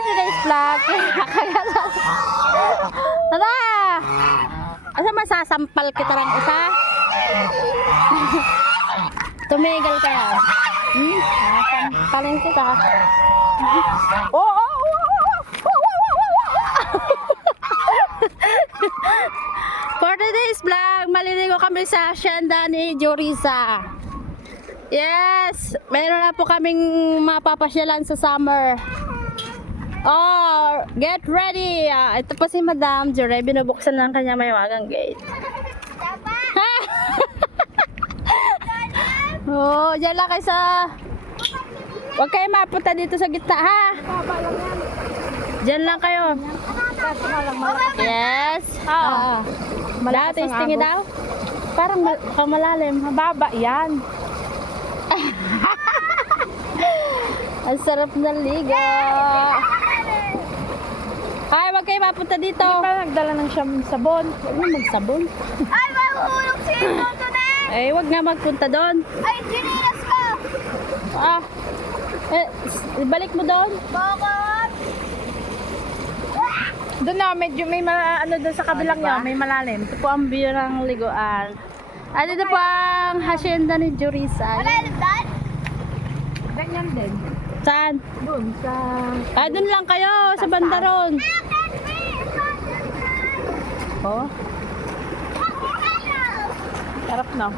For today's vlog, tara! Asa masasampal kita lang isa? Tumigal ka yan. Sasampalin kita. For today's vlog, maliligo kami sa hacienda ni Jorisa. Yes! Meron na po kaming mapapasyalan sa summer. Oh, get ready! Ito po si Madam Jure, binubuksan lang kanya may wagang gate. Oh, dyan lang kayo sa... Huwag kayo mapunta dito sa gitna, ha? Dyan lang kayo. Yes. Malakas ang agos. Daw? Parang malalim. Mababa yan. Ang sarap na liga. Ay, wag kayo mapunta dito. Hindi pa nagdala ng sabon. Huwag na magsabon. Ay, mahuhulog si Ito today! Eh, wag na magpunta doon. Ay, ginilas ko! Balik mo doon. Bakit? Doon na, medyo may ano doon sa kabilang niya, may malalim. Ito po ang view ng liguan. At ito po ang hacienda ni Jorisa. Malalim daan? Ganyan din. Saan? Doon sa... doon lang kayo, sa bandaron. Oh. Sarap na.